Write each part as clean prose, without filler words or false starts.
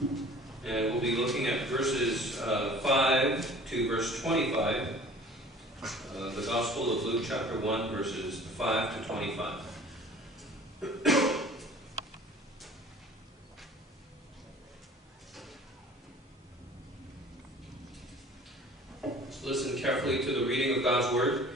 And we'll be looking at verses 5 to verse 25. The Gospel of Luke chapter 1, verses 5 to 25. So listen carefully to the reading of God's Word.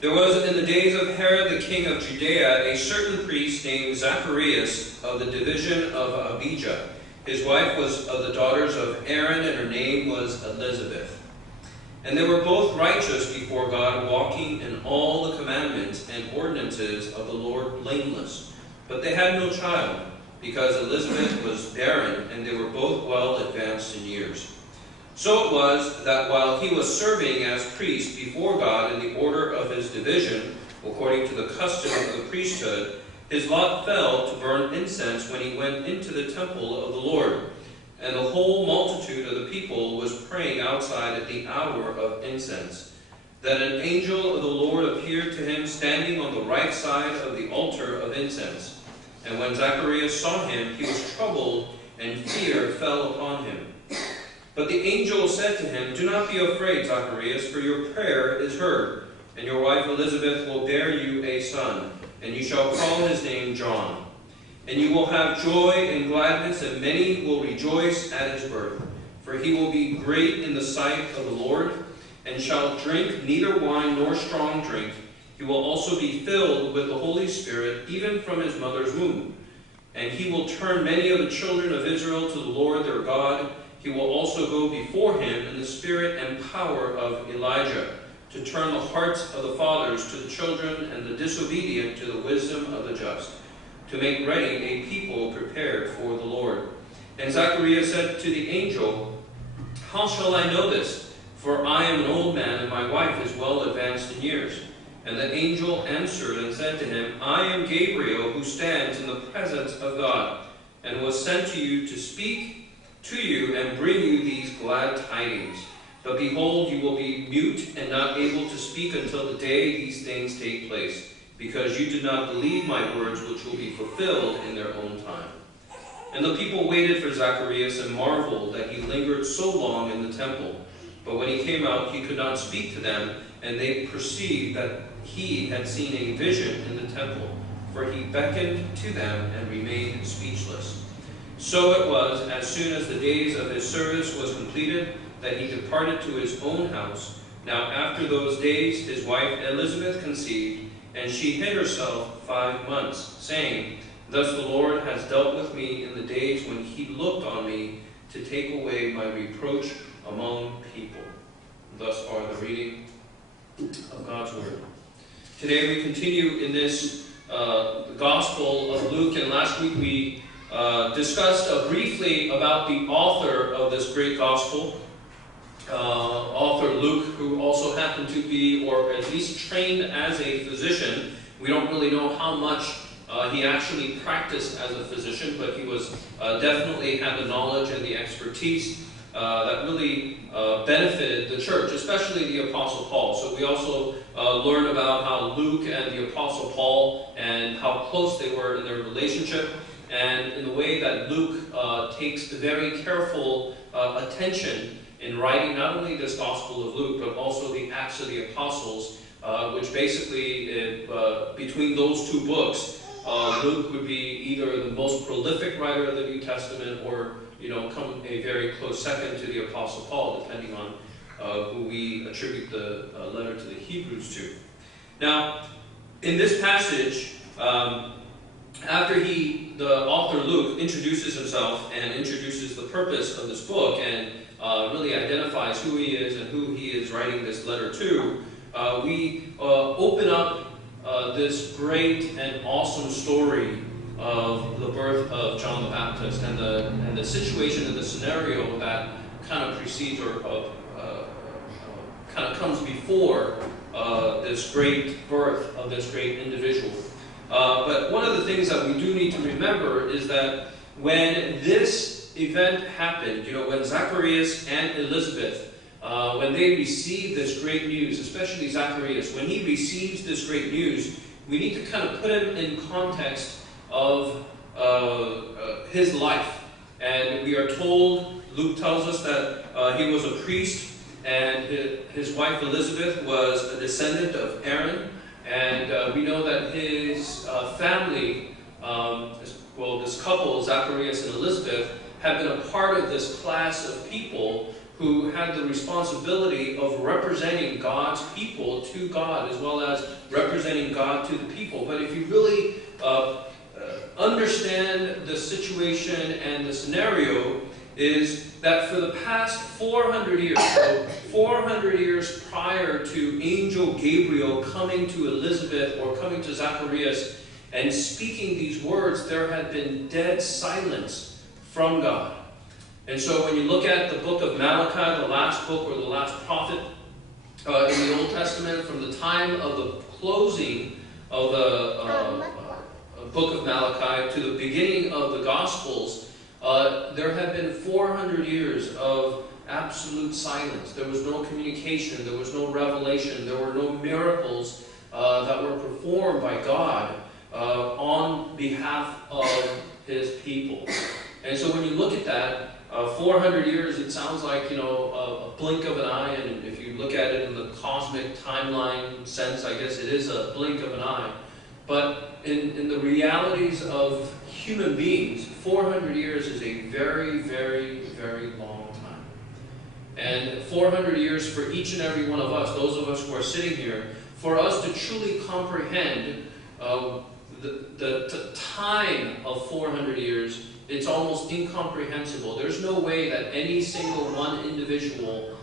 There was in the days of Herod the king of Judea a certain priest named Zacharias of the division of Abijah. His wife was of the daughters of Aaron, and her name was Elizabeth. And they were both righteous before God, walking in all the commandments and ordinances of the Lord blameless. But they had no child, because Elizabeth was barren, and they were both well advanced in years. So it was that while he was serving as priest before God in the order of his division, according to the custom of the priesthood, his lot fell to burn incense when he went into the temple of the Lord. And the whole multitude of the people was praying outside at the hour of incense. Then an angel of the Lord appeared to him standing on the right side of the altar of incense. And when Zacharias saw him, he was troubled, and fear fell upon him. But the angel said to him, "Do not be afraid, Zacharias, for your prayer is heard, and your wife Elizabeth will bear you a son, and you shall call his name John. And you will have joy and gladness, and many will rejoice at his birth. For he will be great in the sight of the Lord, and shall drink neither wine nor strong drink. He will also be filled with the Holy Spirit, even from his mother's womb. And he will turn many of the children of Israel to the Lord their God. He will also go before him in the spirit and power of Elijah, to turn the hearts of the fathers to the children, and the disobedient to the wisdom of the just, to make ready a people prepared for the Lord." And Zacharias said to the angel, "How shall I know this? For I am an old man, and my wife is well advanced in years." And the angel answered and said to him, "I am Gabriel, who stands in the presence of God, and was sent to you to speak to you and bring you these glad tidings. But behold, you will be mute and not able to speak until the day these things take place, because you did not believe my words, which will be fulfilled in their own time." And the people waited for Zacharias and marveled that he lingered so long in the temple. But when he came out, he could not speak to them, and they perceived that he had seen a vision in the temple, for he beckoned to them and remained speechless. So it was, as soon as the days of his service was completed, that he departed to his own house. Now after those days his wife Elizabeth conceived, and she hid herself 5 months, saying, "Thus the Lord has dealt with me in the days when he looked on me to take away my reproach among people." Thus far the reading of God's Word. Today we continue in this the Gospel of Luke, and last week we discussed briefly about the author of this great Gospel, author Luke, who also happened to be, or at least trained as a physician. We don't really know how much he actually practiced as a physician, but he was definitely had the knowledge and the expertise that really benefited the church, especially the Apostle Paul. So we also learn about how Luke and the Apostle Paul and how close they were in their relationship, and in the way that Luke takes the very careful attention in writing not only this Gospel of Luke, but also the Acts of the Apostles, which basically, between those two books, Luke would be either the most prolific writer of the New Testament, or come a very close second to the Apostle Paul, depending on who we attribute the letter to the Hebrews to. Now, in this passage, after the author Luke introduces himself and introduces the purpose of this book, and really identifies who he is and who he is writing this letter to, we open up this great and awesome story of the birth of John the Baptist, and the situation and the scenario that kind of precedes or kind of comes before this great birth of this great individual. But one of the things that we do need to remember is that when this event happened, when Zacharias and Elizabeth, when they received this great news, especially Zacharias, when he receives this great news, we need to kind of put him in context of his life. And we are told, Luke tells us that he was a priest, and his wife Elizabeth was a descendant of Aaron. And we know that his family, this couple, Zacharias and Elizabeth, had been a part of this class of people who had the responsibility of representing God's people to God, as well as representing God to the people. But if you really understand the situation and the scenario, is that for the past 400 years, so 400 years prior to Angel Gabriel coming to Elizabeth or coming to Zacharias and speaking these words, there had been dead silence from God. And so when you look at the book of Malachi, the last book or the last prophet in the Old Testament, from the time of the closing of the book of Malachi to the beginning of the Gospels, there had been 400 years of absolute silence. There was no communication, there was no revelation, there were no miracles that were performed by God on behalf of His people. And so when you look at that, 400 years, it sounds like, a blink of an eye, and if you look at it in the cosmic timeline sense, I guess it is a blink of an eye. But in the realities of human beings, 400 years is a very, very, very long time. And 400 years for each and every one of us, those of us who are sitting here, for us to truly comprehend the time of 400 years, it's almost incomprehensible. There's no way that any single one individual,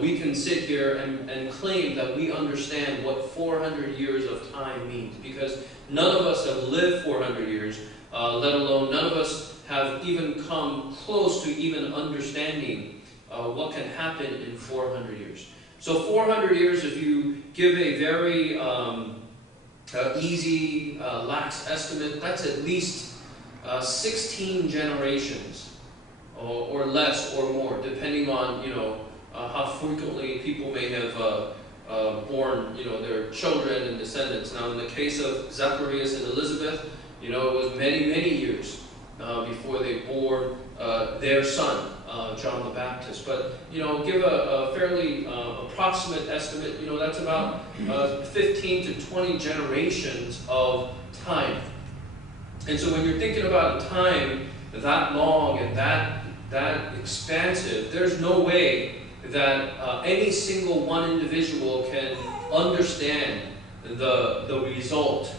we can sit here and claim that we understand what 400 years of time means, because none of us have lived 400 years, let alone none of us have even come close to even understanding what can happen in 400 years. So 400 years, if you give a very easy, lax estimate, that's at least 16 generations, or less or more, depending on how frequently people may have born their children and descendants. Now, in the case of Zacharias and Elizabeth, it was many, many years before they bore their son, John the Baptist. But give a fairly approximate estimate. That's about 15 to 20 generations of time. And so when you're thinking about a time that long and that expansive, there's no way that any single one individual can understand the result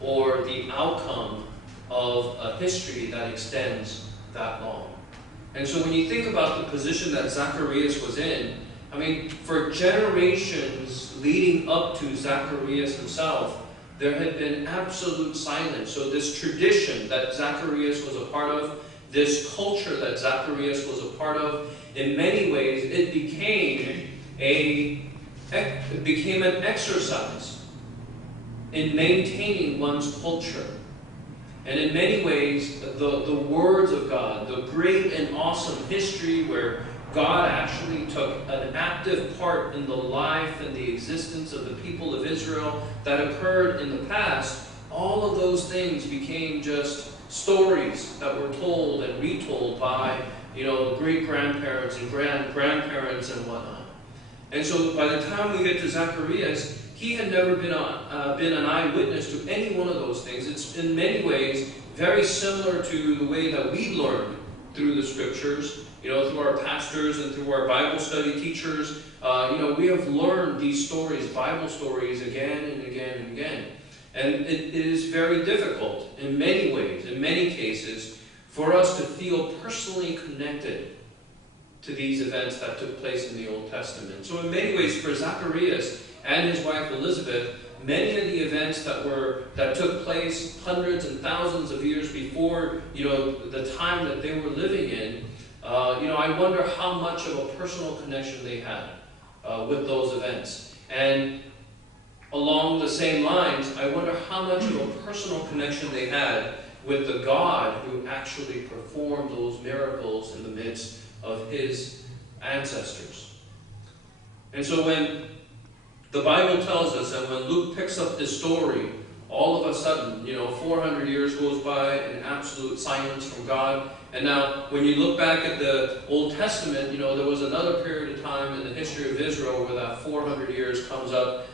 or the outcome of a history that extends that long. And so when you think about the position that Zacharias was in, for generations leading up to Zacharias himself, there had been absolute silence. So this tradition that Zacharias was a part of, this culture that Zacharias was a part of, in many ways, it became an exercise in maintaining one's culture. And in many ways, the words of God, the great and awesome history where God actually took an active part in the life and the existence of the people of Israel that occurred in the past, all of those things became just stories that were told and retold by great-grandparents and grandparents and whatnot. And so by the time we get to Zacharias, he had never been an eyewitness to any one of those things. It's in many ways very similar to the way that we learn through the Scriptures, through our pastors and through our Bible study teachers. We have learned these stories, Bible stories, again and again and again. And it is very difficult in many ways, in many cases, for us to feel personally connected to these events that took place in the Old Testament. So in many ways, for Zacharias and his wife Elizabeth, many of the events that took place hundreds and thousands of years before the time that they were living in, I wonder how much of a personal connection they had with those events. And along the same lines, I wonder how much of a personal connection they had with the God who actually performed those miracles in the midst of his ancestors. And so when the Bible tells us, and when Luke picks up this story all of a sudden, 400 years goes by in absolute silence from God. And now, when you look back at the Old Testament, there was another period of time in the history of Israel where that 400 years comes up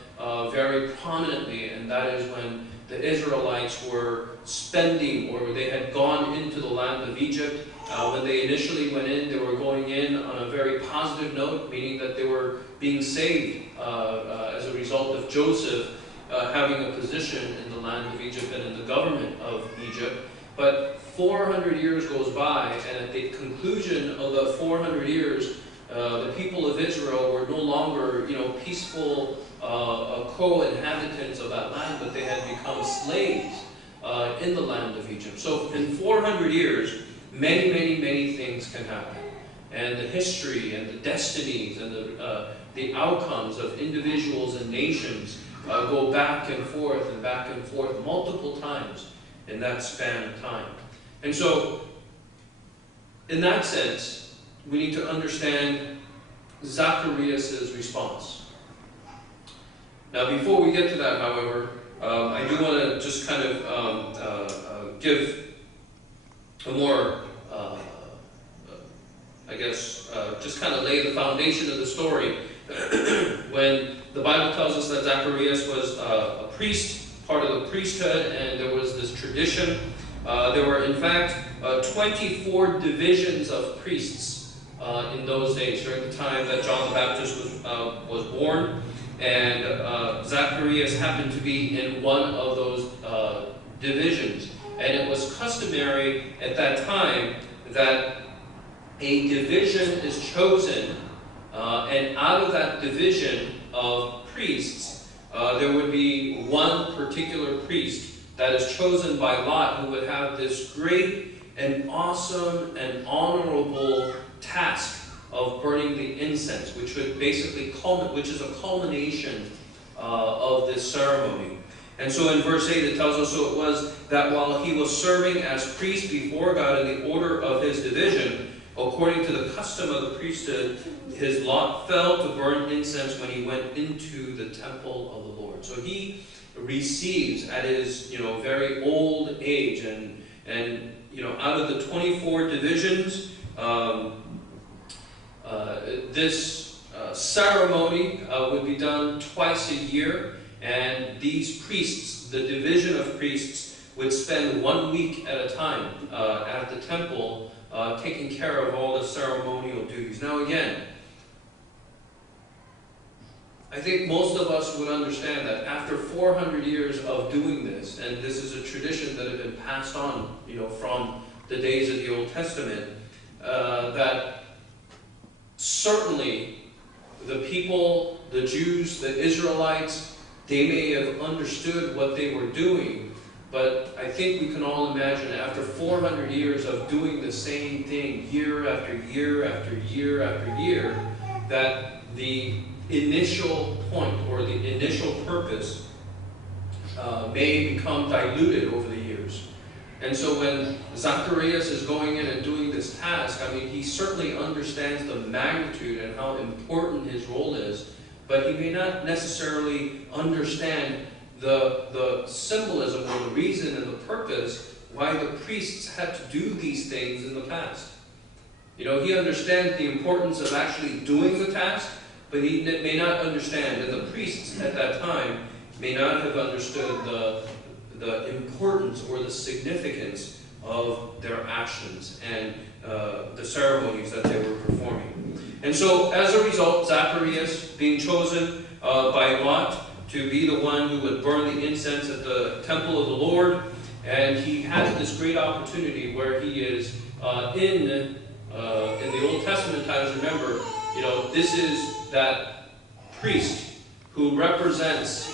very prominently, and that is when the Israelites were spending, or they had gone into the land of Egypt. When they initially went in, they were going in on a very positive note, meaning that they were being saved as a result of Joseph having a position in the land of Egypt and in the government of Egypt. But 400 years goes by, and at the conclusion of the 400 years, the people of Israel were no longer, peaceful co-inhabitants of that land, but they had become slaves in the land of Egypt. So in 400 years, many, many, many things can happen. And the history and the destinies and the outcomes of individuals and nations go back and forth multiple times in that span of time. And so, in that sense, we need to understand Zacharias' response. Now, before we get to that, however, I do want to just kind of give a more, just kind of lay the foundation of the story. When the Bible tells us that Zacharias was a priest, part of the priesthood, and there was this tradition. There were, in fact, 24 divisions of priests in those days, during the time that John the Baptist was born. And Zacharias happened to be in one of those divisions. And it was customary at that time that a division is chosen, and out of that division of priests, there would be one particular priest that is chosen by lot who would have this great and awesome and honorable task of burning the incense, which would basically which is a culmination of this ceremony. And so in verse 8 it tells us, so it was that while he was serving as priest before God in the order of his division, according to the custom of the priesthood, his lot fell to burn incense when he went into the temple of the Lord. So he receives at his very old age, and out of the 24 divisions, this ceremony would be done twice a year, and these priests, the division of priests, would spend 1 week at a time at the temple taking care of all the ceremonial duties. Now again, I think most of us would understand that after 400 years of doing this, and this is a tradition that had been passed on, from the days of the Old Testament, that certainly the people, the Jews, the Israelites, they may have understood what they were doing, but I think we can all imagine after 400 years of doing the same thing year after year after year after year, that the initial point or the initial purpose may become diluted over the years. And so when Zacharias is going in and doing this task, he certainly understands the magnitude and how important his role is, but he may not necessarily understand the symbolism or the reason and the purpose why the priests had to do these things in the past. He understands the importance of actually doing the task, but he may not understand, and the priests at that time may not have understood the importance or the significance of their actions and the ceremonies that they were performing. And so, as a result, Zacharias being chosen by lot to be the one who would burn the incense at the temple of the Lord, and he has this great opportunity where he is in the Old Testament times. Remember, this is that priest who represents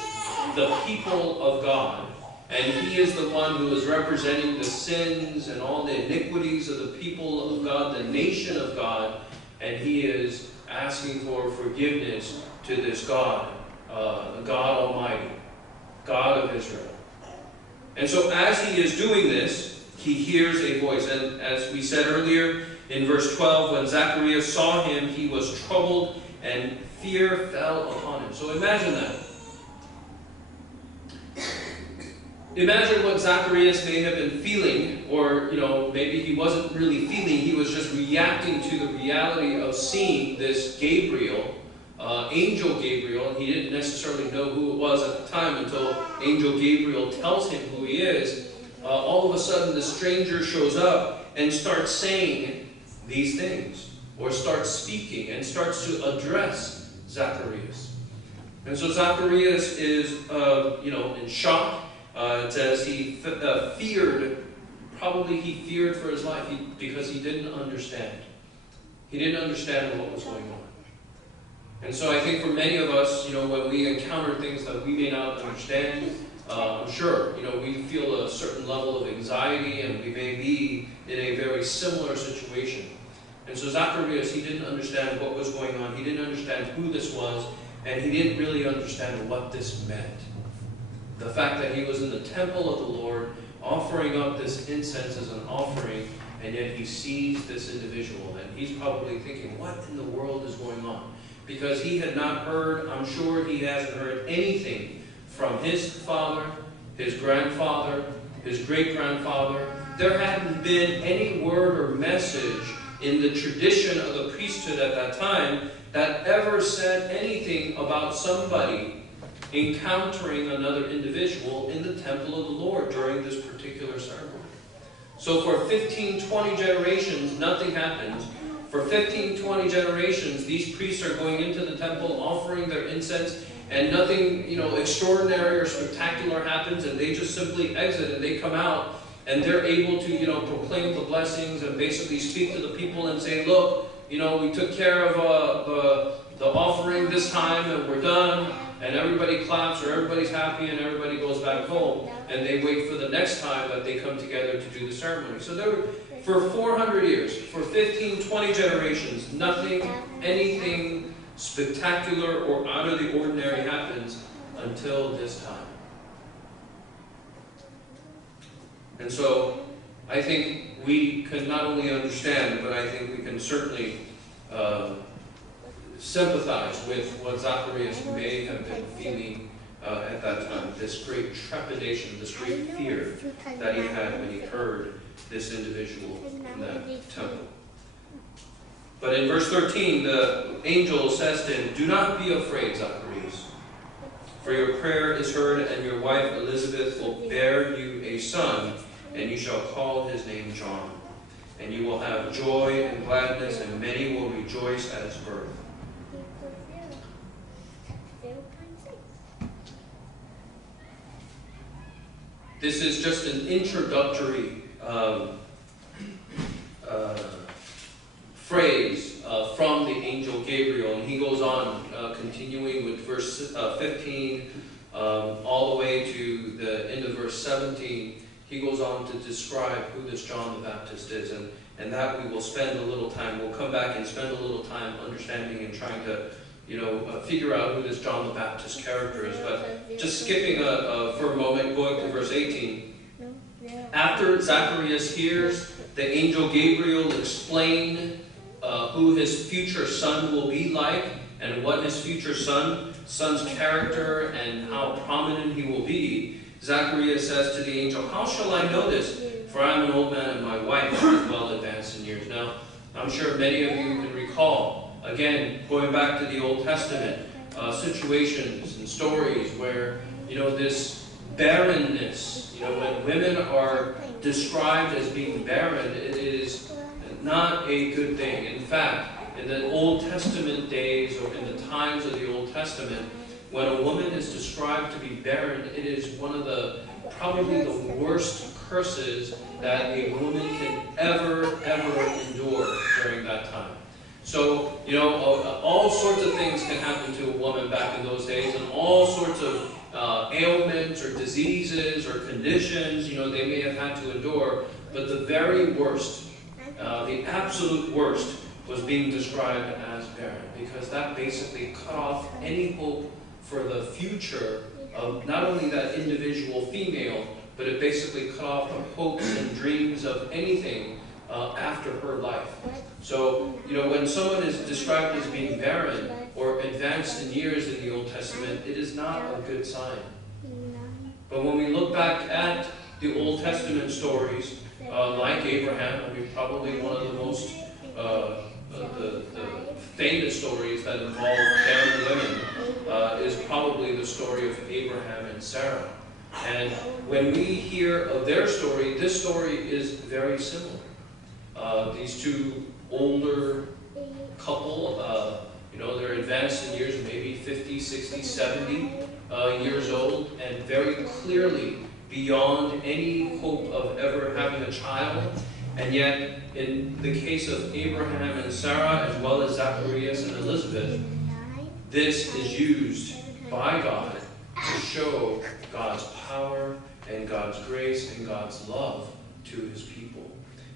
the people of God, and he is the one who is representing the sins and all the iniquities of the people of God, the nation of God, and he is asking for forgiveness to this God, God Almighty, God of Israel. And so as he is doing this, he hears a voice. And as we said earlier in verse 12, when Zacharias saw him, he was troubled and fear fell upon him. So imagine that. Imagine what Zacharias may have been feeling, or maybe he wasn't really feeling, he was just reacting to the reality of seeing this Gabriel, angel Gabriel, and he didn't necessarily know who it was at the time until angel Gabriel tells him who he is. All of a sudden the stranger shows up and starts saying these things, or starts speaking and starts to address Zacharias. And so Zacharias is in shock. It says he feared, probably he feared for his life because he didn't understand. He didn't understand what was going on. And so I think for many of us, when we encounter things that we may not understand, I'm sure, we feel a certain level of anxiety, and we may be in a very similar situation. And so Zacharias, he didn't understand what was going on. He didn't understand who this was, and he didn't really understand what this meant. The fact that he was in the temple of the Lord, offering up this incense as an offering, and yet he sees this individual, and he's probably thinking, what in the world is going on? Because he had not heard, I'm sure he hasn't heard anything from his father, his grandfather, his great-grandfather. There hadn't been any word or message in the tradition of the priesthood at that time that ever said anything about somebody encountering another individual in the temple of the Lord during this particular ceremony. So for 15, 20 generations, nothing happens. For 15, 20 generations, these priests are going into the temple, offering their incense, and nothing, extraordinary or spectacular happens, and they just simply exit, and they come out, and they're able to, proclaim the blessings and basically speak to the people and say, look, we took care of the offering this time, and we're done. And everybody claps, or everybody's happy, and everybody goes back home, and they wait for the next time that they come together to do the ceremony. So there were, for 400 years, for 15, 20 generations, nothing, anything spectacular or out of the ordinary happens until this time. And so I think we can not only understand, but I think we can certainly sympathize with what Zacharias may have been feeling at that time. This great trepidation, this great fear that he had when he heard this individual in that temple. But in verse 13, the angel says to him, do not be afraid, Zacharias, for your prayer is heard, and your wife Elizabeth will bear you a son, and you shall call his name John. And you will have joy and gladness, and many will rejoice at his birth. This is just an introductory phrase from the angel Gabriel, and he goes on, continuing with verse 15 all the way to the end of verse 17. He goes on to describe who this John the Baptist is, and that we will spend a little time. We'll come back and spend a little time understanding and trying to figure out who this John the Baptist character is. But just skipping for a moment, going to verse 18. After Zacharias hears the angel Gabriel explain who his future son will be like, and what his future son's character and how prominent he will be, Zacharias says to the angel, how shall I know this? For I am an old man and my wife is well advanced in years. Now, I'm sure many of you can recall, again, going back to the Old Testament, situations and stories where, this barrenness, when women are described as being barren, it is not a good thing. In fact, in the Old Testament days, or in the times of the Old Testament, when a woman is described to be barren, it is one of probably the worst curses that a woman can ever endure during that time. So, all sorts of things can happen to a woman back in those days, and all sorts of ailments or diseases or conditions, they may have had to endure. But the very worst, the absolute worst, was being described as barren, because that basically cut off any hope for the future of not only that individual female, but it basically cut off the hopes and dreams of anything after her life. So, when someone is described as being barren or advanced in years in the Old Testament, it is not a good sign. But when we look back at the Old Testament stories, like Abraham, I mean, probably one of the most the famous stories that involve barren women is probably the story of Abraham and Sarah. And when we hear of their story, this story is very similar. These two older couple, they're advanced in years, maybe 50, 60, 70 years old, and very clearly beyond any hope of ever having a child. And yet, in the case of Abraham and Sarah, as well as Zacharias and Elizabeth, this is used by God to show God's power and God's grace and God's love to His people.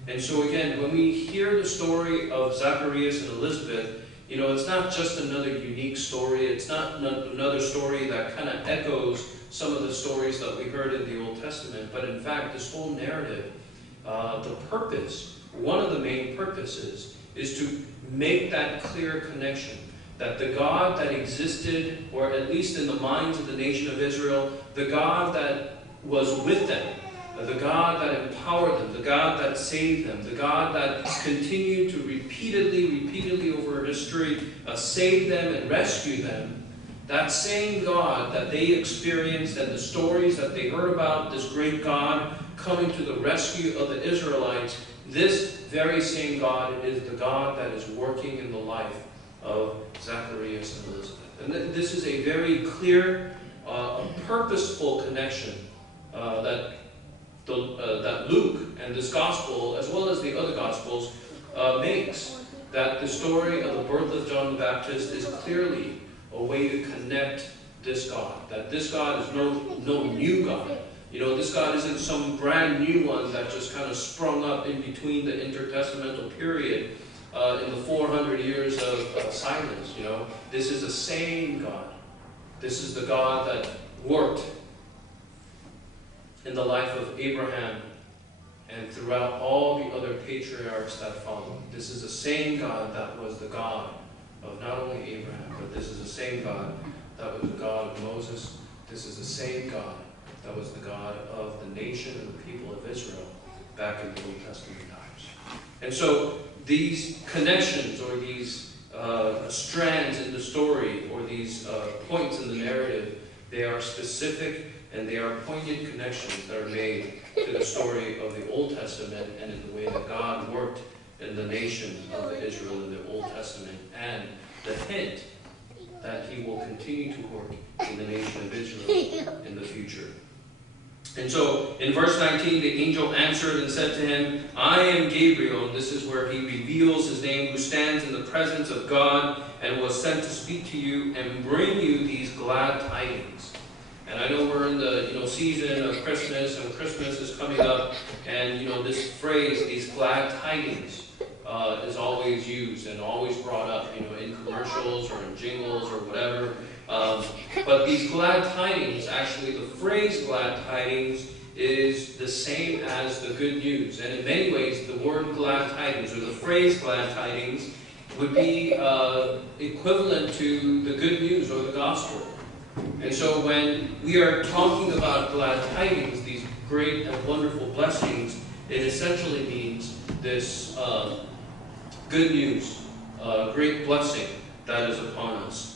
And so again, when we hear the story of Zacharias and Elizabeth, it's not just another unique story. It's not another story that kind of echoes some of the stories that we heard in the Old Testament. But in fact, this whole narrative, the purpose, one of the main purposes, is to make that clear connection that the God that existed, or at least in the minds of the nation of Israel, the God that was with them, the God that empowered them, the God that saved them, the God that continued to repeatedly over history save them and rescue them, that same God that they experienced and the stories that they heard about, this great God coming to the rescue of the Israelites, this very same God is the God that is working in the life of Zacharias and Elizabeth. And this is a very clear, purposeful connection that Luke and this gospel, as well as the other gospels, makes. That the story of the birth of John the Baptist is clearly a way to connect this God. That this God is no new God. This God isn't some brand new one that just kind of sprung up in between the intertestamental period in the 400 years of silence. This is the same God. This is the God that worked in the life of Abraham and throughout all the other patriarchs that followed. This is the same God that was the God of not only Abraham, but this is the same God that was the God of Moses. This is the same God that was the God of the nation and the people of Israel back in the Old Testament times. And so these connections, or these strands in the story, or these points in the narrative, they are specific and they are poignant connections that are made to the story of the Old Testament and in the way that God worked in the nation of Israel in the Old Testament, and the hint that He will continue to work in the nation of Israel in the future. And so, in verse 19, the angel answered and said to him, I am Gabriel, and this is where he reveals his name, who stands in the presence of God and was sent to speak to you and bring you these glad tidings. And I know we're in the season of Christmas, and Christmas is coming up, and this phrase, these glad tidings, is always used and always brought up, in commercials or in jingles or whatever. But these glad tidings, actually the phrase glad tidings is the same as the good news. And in many ways, the word glad tidings, or the phrase glad tidings, would be equivalent to the good news or the gospel. And so when we are talking about glad tidings, these great and wonderful blessings, it essentially means this good news, great blessing that is upon us.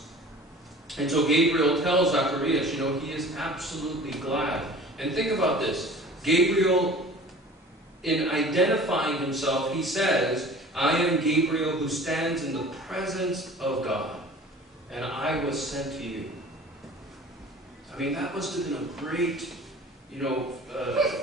And so Gabriel tells Zacharias, he is absolutely glad. And think about this. Gabriel, in identifying himself, he says, I am Gabriel who stands in the presence of God, and I was sent to you. I mean, that must have been a great,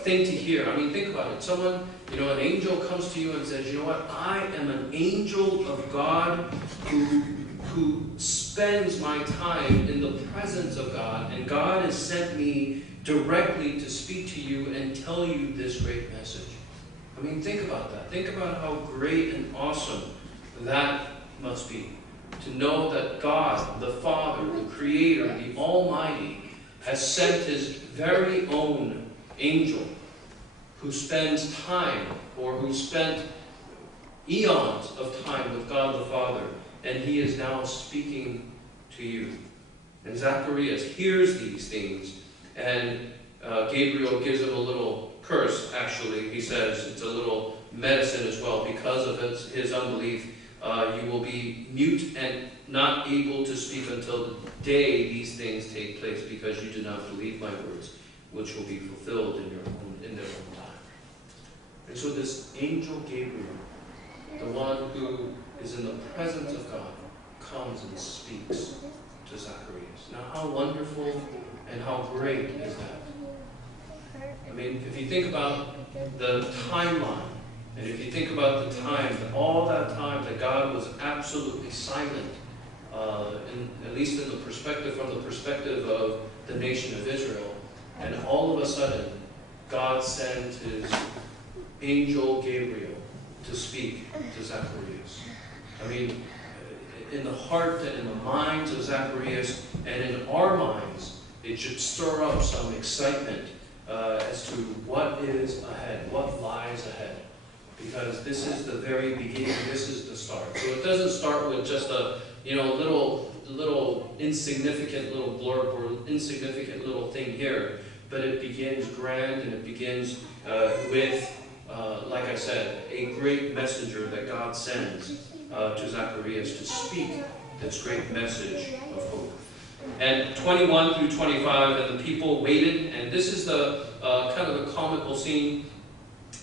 thing to hear. I mean, think about it. Someone, an angel comes to you and says, you know what? I am an angel of God who spends my time in the presence of God, and God has sent me directly to speak to you and tell you this great message. I mean, think about that. Think about how great and awesome that must be. To know that God, the Father, the Creator, the Almighty, has sent His very own angel who spends time, or who spent eons of time with God the Father, and He is now speaking to you. And Zacharias hears these things, and Gabriel gives him a little curse, actually. He says it's a little medicine as well. Because of his unbelief, you will be mute and not able to speak until the day these things take place, because you do not believe my words, which will be fulfilled in their own time. And so this angel Gabriel, the one who is in the presence of God, comes and speaks to Zacharias. Now, how wonderful and how great is that? I mean, if you think about the timeline, and if you think about the time, all that time that God was absolutely silent, at least from the perspective of the nation of Israel, and all of a sudden, God sends his angel Gabriel to speak to Zacharias. I mean, in the heart and in the minds of Zacharias and in our minds, it should stir up some excitement as to what is ahead, what lies ahead. Because this is the very beginning, this is the start. So it doesn't start with just a little insignificant little blurb or insignificant little thing here, but it begins grand, and it begins with, like I said, a great messenger that God sends to Zacharias to speak this great message of hope. And 21 through 25, and the people waited, and this is the kind of the comical scene.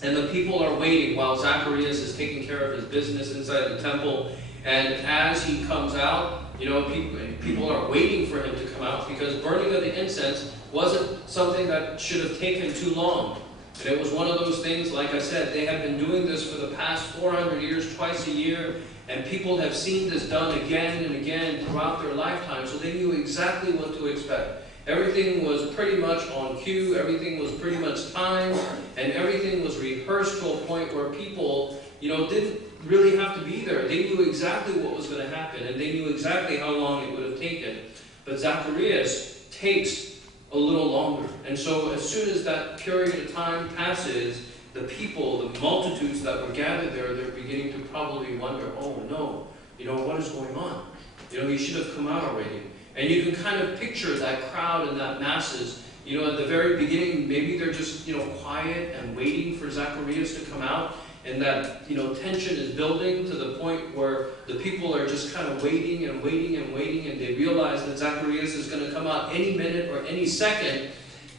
And the people are waiting while Zacharias is taking care of his business inside the temple. And as he comes out, people are waiting for him to come out, because burning of the incense wasn't something that should have taken too long. And it was one of those things, like I said, they have been doing this for the past 400 years, twice a year. And people have seen this done again and again throughout their lifetime, so they knew exactly what to expect. Everything was pretty much on cue, everything was pretty much timed, and everything was rehearsed to a point where people, didn't really have to be there. They knew exactly what was going to happen, and they knew exactly how long it would have taken. But Zacharias takes a little longer. And so as soon as that period of time passes, the people, the multitudes that were gathered there, they're beginning to probably wonder, oh no, what is going on? He should have come out already. And you can kind of picture that crowd and that masses, at the very beginning, maybe they're just, quiet and waiting for Zacharias to come out. And that, tension is building to the point where the people are just kind of waiting and waiting and waiting. And they realize that Zacharias is going to come out any minute or any second.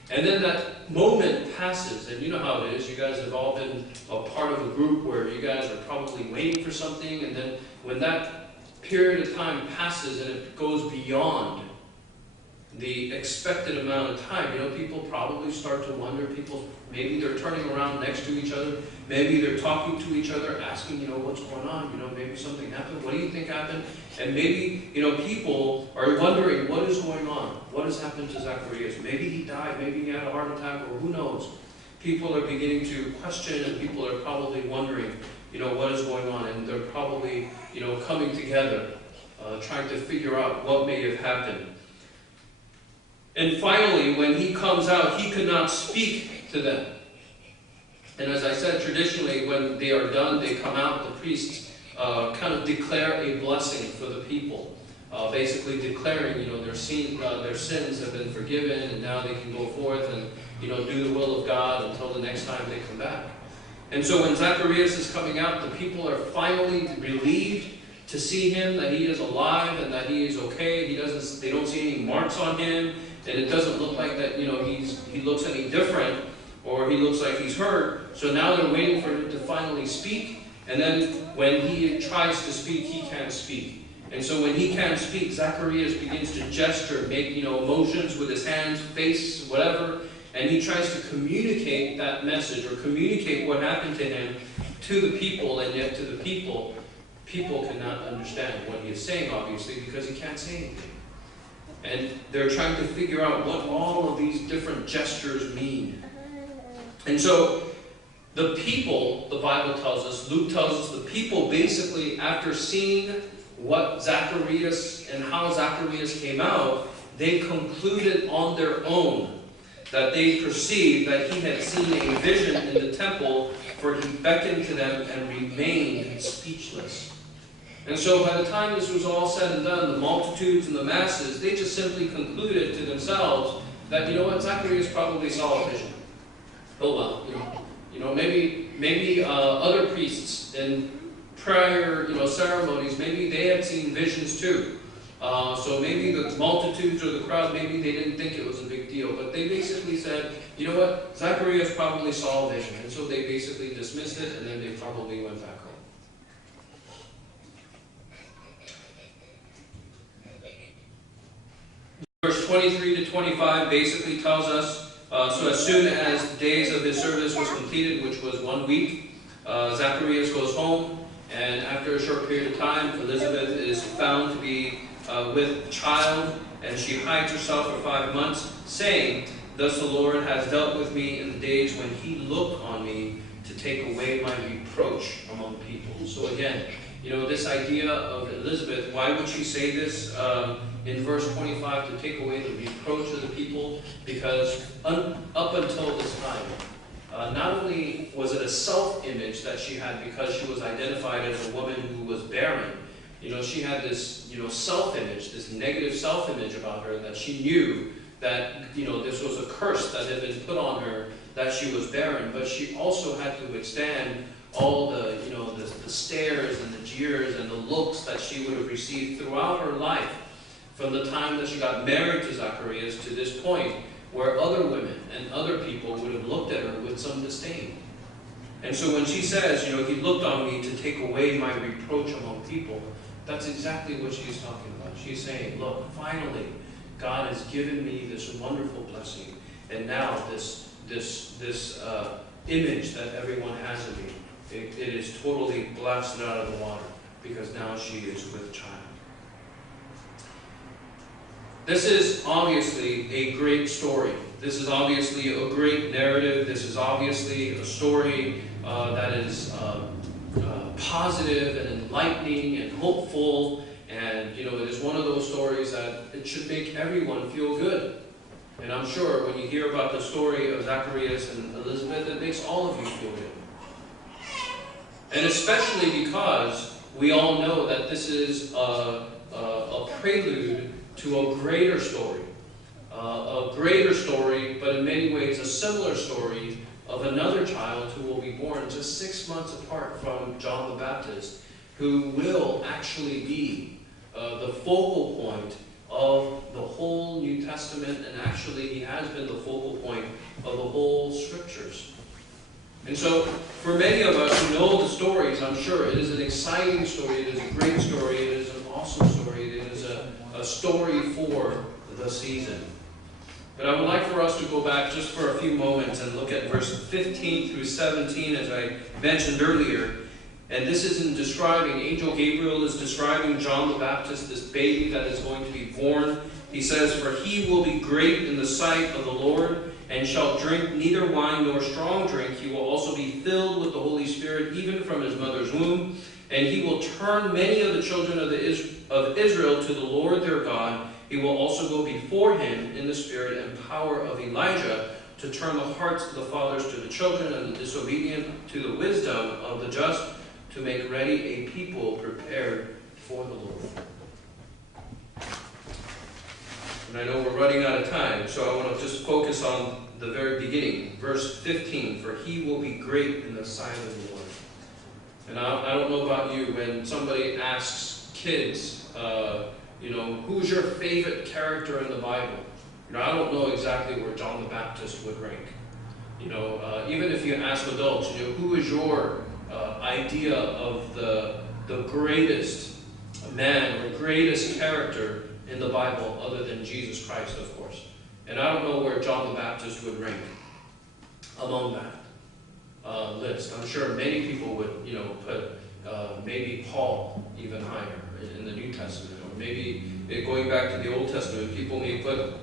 And then that moment passes. And you know how it is. You guys have all been a part of a group where you guys are probably waiting for something. And then when that period of time passes and it goes beyond the expected amount of time, people probably start to wonder. People, maybe they're turning around next to each other. Maybe they're talking to each other, asking, what's going on? Maybe something happened. What do you think happened? And maybe, people are wondering, what is going on? What has happened to Zacharias? Maybe he died. Maybe he had a heart attack, or who knows? People are beginning to question, and people are probably wondering, what is going on? And they're probably, coming together, trying to figure out what may have happened. And finally, when he comes out, he could not speak to them. And as I said, traditionally, when they are done, they come out, the priests kind of declare a blessing for the people. Basically declaring, their sins have been forgiven, and now they can go forth and, do the will of God until the next time they come back. And so when Zacharias is coming out, the people are finally relieved to see him, that he is alive and that he is okay. They don't see any marks on him, and it doesn't look like that, he looks any different, or he looks like he's hurt. So now they're waiting for him to finally speak. And then when he tries to speak, he can't speak. And so when he can't speak, Zacharias begins to gesture, make, motions with his hands, face, whatever. And he tries to communicate that message, or communicate what happened to him to the people. And yet to the people cannot understand what he is saying, obviously, because he can't say anything. And they're trying to figure out what all of these different gestures mean. And so the people, the Bible tells us, Luke tells us, the people basically, after seeing what Zacharias and how Zacharias came out, they concluded on their own that they perceived that he had seen a vision in the temple, for he beckoned to them and remained speechless. And so by the time this was all said and done, the multitudes and the masses, they just simply concluded to themselves that, you know what, Zacharias probably saw a vision. Oh well, maybe other priests in prior, ceremonies, maybe they had seen visions too. So maybe the multitudes or the crowd, maybe they didn't think it was a big deal. But they basically said, you know what, Zacharias probably saw a vision. And so they basically dismissed it, and then they probably went back home. Verse 23 to 25 basically tells us, so as soon as the days of his service was completed, which was 1 week, Zacharias goes home, and after a short period of time, Elizabeth is found to be with child, and she hides herself for 5 months, saying, "Thus the Lord has dealt with me in the days when he looked on me to take away my reproach among people." So again, this idea of Elizabeth, why would she say this in verse 25, to take away the reproach of the people? Because up until this time, not only was it a self-image that she had because she was identified as a woman who was barren, she had this, self-image, this negative self-image about her, that she knew that, this was a curse that had been put on her, that she was barren. But she also had to withstand all the, the stares and the jeers and the looks that she would have received throughout her life, from the time that she got married to Zacharias to this point, where other women and other people would have looked at her with some disdain. And so when she says, he looked on me to take away my reproach among people, that's exactly what she's talking about. She's saying, look, finally, God has given me this wonderful blessing, and now this image that everyone has of me, it is totally blasted out of the water, because now she is with child. This is obviously a great story. This is obviously a great narrative. This is obviously a story that is positive and enlightening and hopeful. And, it is one of those stories that it should make everyone feel good. And I'm sure when you hear about the story of Zacharias and Elizabeth, it makes all of you feel good. And especially because we all know that this is a prelude to a greater story. But in many ways a similar story of another child who will be born just 6 months apart from John the Baptist, who will actually be the focal point of the whole New Testament, and actually he has been the focal point of the whole Scriptures. And so, for many of us who know the stories, I'm sure it is an exciting story, it is a great story, it is an awesome story, it is a story for the season. But I would like for us to go back just for a few moments and look at verse 15 through 17, as I mentioned earlier. And this isn't describing, Angel Gabriel is describing John the Baptist, this baby that is going to be born. He says, "For he will be great in the sight of the Lord, and shall drink neither wine nor strong drink. He will also be filled with the Holy Spirit, even from his mother's womb. And he will turn many of the children of Israel to the Lord their God. He will also go before him in the spirit and power of Elijah, to turn the hearts of the fathers to the children, and the disobedient to the wisdom of the just, to make ready a people prepared for the Lord." And I know we're running out of time, so I want to just focus on the very beginning. Verse 15, "For he will be great in the sight of the Lord." And I don't know about you, when somebody asks kids, who's your favorite character in the Bible? I don't know exactly where John the Baptist would rank. Even if you ask adults, who is your idea of the greatest man or greatest character in the Bible, other than Jesus Christ, of course. And I don't know where John the Baptist would rank among that list. I'm sure many people would, put maybe Paul even higher in the New Testament, or maybe going back to the Old Testament, people may put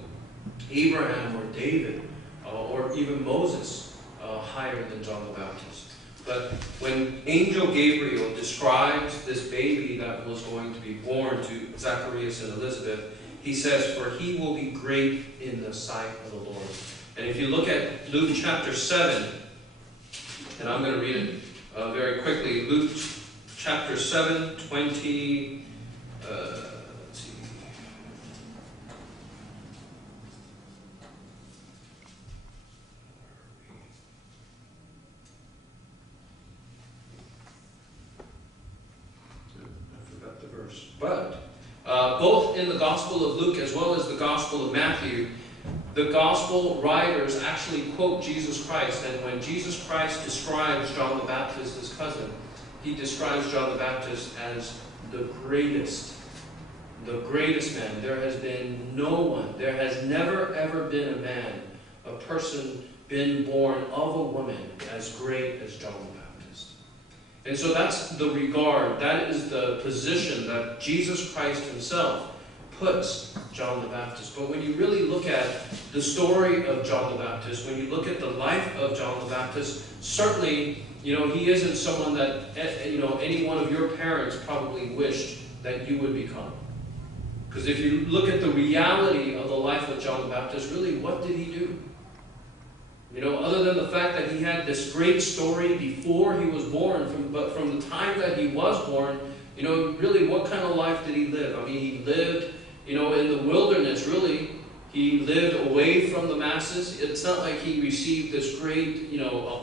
Abraham or David or even Moses higher than John the Baptist. But when Angel Gabriel describes this baby that was going to be born to Zacharias and Elizabeth, he says, "For he will be great in the sight of the Lord." And if you look at Luke chapter 7, and I'm going to read it very quickly. Luke chapter 7, 20... let's see. verse. But both in the Gospel of Luke as well as the Gospel of Matthew, the Gospel writers actually quote Jesus Christ. And when Jesus Christ describes John the Baptist, his cousin, he describes John the Baptist as the greatest man. There has been no one, there has never ever been a man, a person been born of a woman as great as John the Baptist. And so that's the regard, that is the position that Jesus Christ himself puts John the Baptist. But when you really look at the story of John the Baptist, when you look at the life of John the Baptist, certainly, he isn't someone that, any one of your parents probably wished that you would become. Because if you look at the reality of the life of John the Baptist, really, what did he do? Other than the fact that he had this great story before he was born, but from the time that he was born, really, what kind of life did he live? I mean, he lived, in the wilderness, really. He lived away from the masses. It's not like he received this great,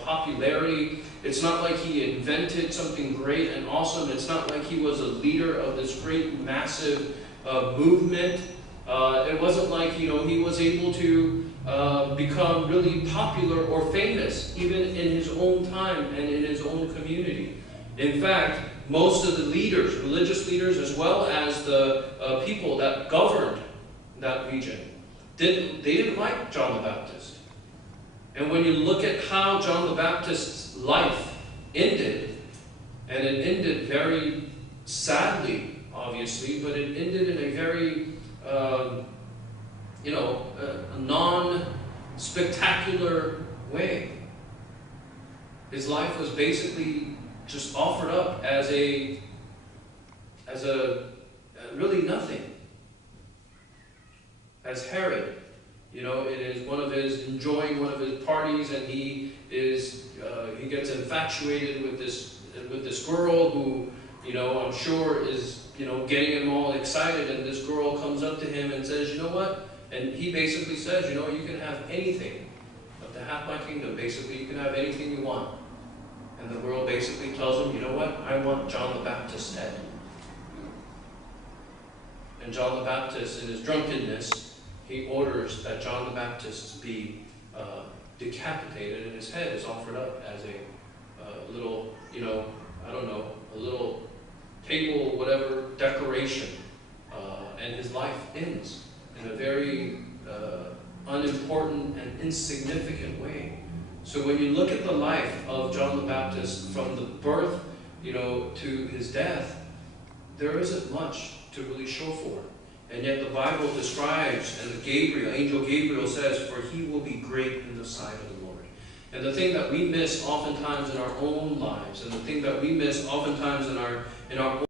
popularity. It's not like he invented something great and awesome. It's not like he was a leader of this great, massive movement. It wasn't like, he was able to become really popular or famous, even in his own time and in his own community. In fact, most of the leaders, religious leaders, as well as the people that governed that region, they didn't like John the Baptist. And when you look at how John the Baptist's life ended, and it ended very sadly, obviously, but it ended in a very, a non-spectacular way. His life was basically just offered up as a really nothing. As Herod, it is enjoying one of his parties, and he gets infatuated with this girl who, I'm sure is, getting him all excited, and this girl comes up to him and says, you know what? And he basically says, you can have anything. Up to half my kingdom, basically, you can have anything you want. And the girl basically tells him, you know what? I want John the Baptist's head. And John the Baptist, in his drunkenness, he orders that John the Baptist be decapitated, and his head is offered up as a little, a little table, whatever, decoration. And his life ends in a very unimportant and insignificant way. So when you look at the life of John the Baptist from the birth, to his death, there isn't much to really show for. And yet the Bible describes, and angel Gabriel says, for he will be great in the sight of the Lord. And the thing that we miss oftentimes in our own lives, and the thing that we miss oftentimes in our own